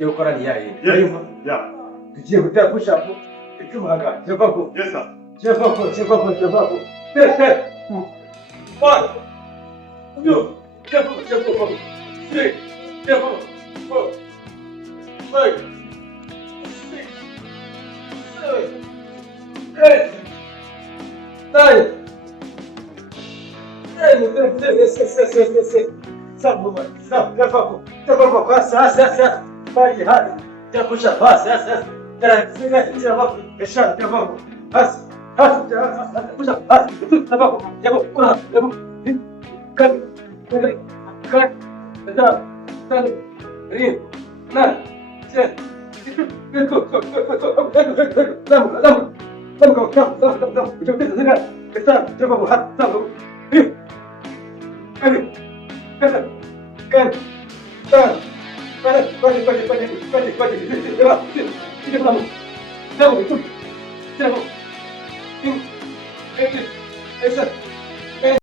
Yau Quran ya yi. Yes. Yeah. Je ku ta push up. Kuma haka. Je ba ku. Yes, sir. Je ba ku. Je ba ku. Je ba ku. Step. 1 2 step. Step. 3 step. 4 5 6 7 8 9 Sabe, sabe, vai, já puxa, passa, tira logo, fechado, tira logo, passa, puxa, passa, tá bom, já vou, já vou, cai, tá, rim, na, cê, Vamos,